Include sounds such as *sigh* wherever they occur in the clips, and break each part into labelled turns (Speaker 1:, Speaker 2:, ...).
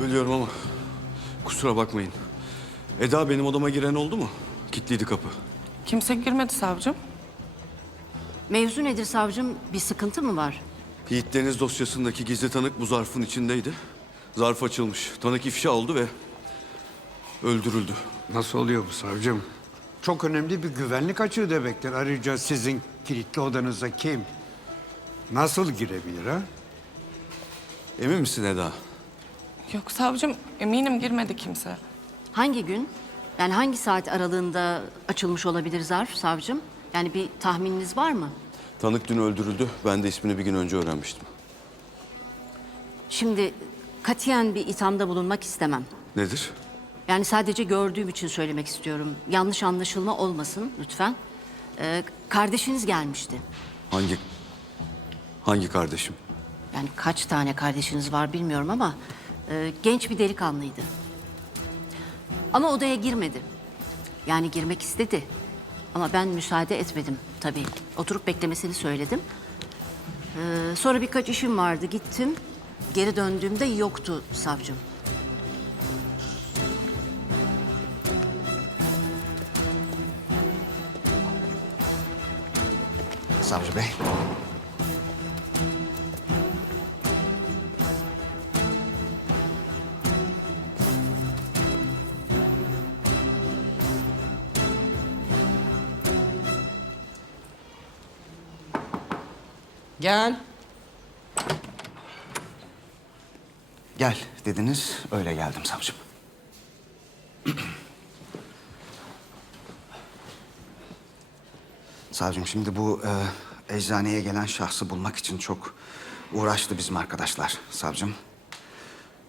Speaker 1: Söylüyorum ama kusura bakmayın. Eda benim odama giren oldu mu? Kilitliydi kapı.
Speaker 2: Kimse girmedi savcım.
Speaker 3: Mevzu nedir savcım? Bir sıkıntı mı var?
Speaker 1: Yiğit Deniz dosyasındaki gizli tanık bu zarfın içindeydi. Zarf açılmış. Tanık ifşa oldu ve öldürüldü.
Speaker 4: Nasıl oluyor bu savcım? Çok önemli bir güvenlik açığı demektir. Ayrıca sizin kilitli odanıza kim? Nasıl girebilir ha?
Speaker 1: Emin misin Eda?
Speaker 2: Yok savcım eminim girmedi kimse.
Speaker 3: Hangi gün? Yani hangi saat aralığında açılmış olabilir zarf savcım? Yani bir tahmininiz var mı?
Speaker 1: Tanık dün öldürüldü. Ben de ismini bir gün önce öğrenmiştim.
Speaker 3: Şimdi katiyen bir ithamda bulunmak istemem.
Speaker 1: Nedir?
Speaker 3: Yani sadece gördüğüm için söylemek istiyorum. Yanlış anlaşılma olmasın lütfen. Ee, kardeşiniz gelmişti.
Speaker 1: Hangi hangi kardeşim?
Speaker 3: Yani kaç tane kardeşiniz var bilmiyorum ama e, genç bir delikanlıydı. Ama odaya girmedi. Yani girmek istedi. Ama ben müsaade etmedim tabii. Oturup beklemesini söyledim. Ee, sonra birkaç işim vardı gittim. Geri döndüğümde yoktu savcım.
Speaker 5: Savcı Bey.
Speaker 6: Gel.
Speaker 5: Gel dediniz, öyle geldim savcım. *clears throat* Savcım şimdi bu e, eczaneye gelen şahsı bulmak için çok uğraştı bizim arkadaşlar savcım.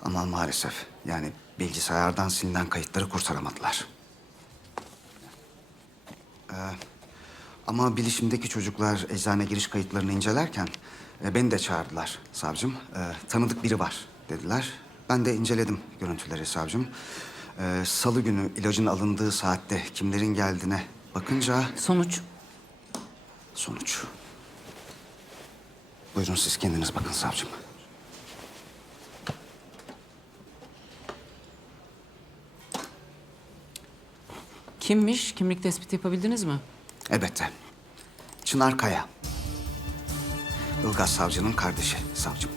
Speaker 5: Ama maalesef yani bilgisayardan silinen kayıtları kurtaramadılar. Ama bilişimdeki çocuklar eczane giriş kayıtlarını incelerken e, beni de çağırdılar savcım. E, tanıdık biri var dediler. Ben de inceledim görüntüleri savcım. E, Salı günü ilacın alındığı saatte kimlerin geldiğine bakınca
Speaker 3: Sonuç
Speaker 5: sonuç. Buyurun siz kendiniz bakın savcım.
Speaker 6: Kimmiş? Kimlik tespiti yapabildiniz mi?
Speaker 5: Elbette. Çınar Kaya. Ilgaz Savcı'nın kardeşi savcım.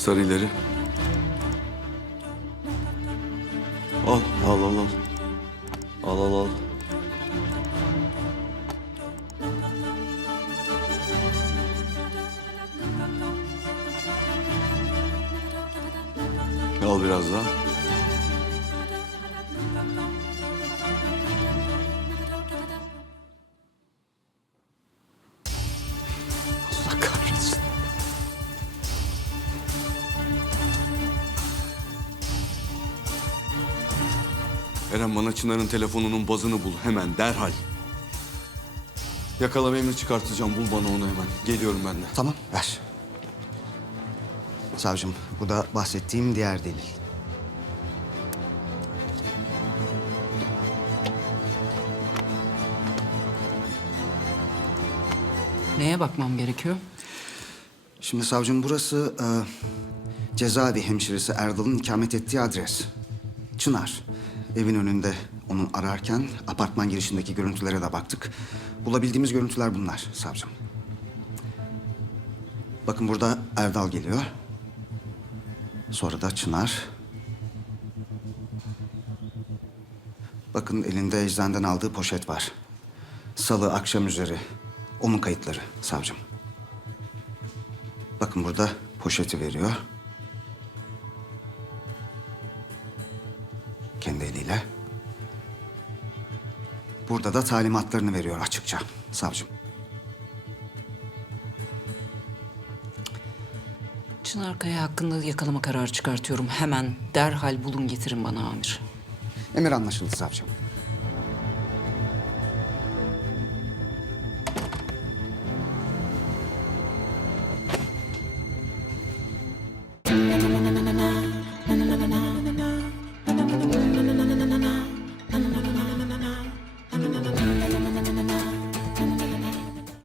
Speaker 1: Sarı ileri. Al, al, al, al. Al, al, al. Al biraz daha. Eren bana Çınar'ın telefonunun bazını bul hemen derhal. Yakalama emri çıkartacağım. Bul bana onu hemen. Geliyorum ben de.
Speaker 5: Tamam, ver. Savcım, bu da bahsettiğim diğer delil.
Speaker 6: Neye bakmam gerekiyor?
Speaker 5: Şimdi savcım burası e, cezaevi hemşiresi Erdal'ın ikamet ettiği adres. Çınar. Evin önünde onu ararken apartman girişindeki görüntülere de baktık. Bulabildiğimiz görüntüler bunlar savcım. Bakın burada Erdal geliyor. Sonra da Çınar. Bakın elinde eczaneden aldığı poşet var. Salı akşam üzeri. Onun kayıtları savcım. Bakın burada poşeti veriyor. Burada da talimatlarını veriyor açıkça savcım.
Speaker 6: Çınar Kaya hakkında yakalama kararı çıkartıyorum. Hemen derhal bulun getirin bana amir.
Speaker 5: Emir anlaşıldı savcım.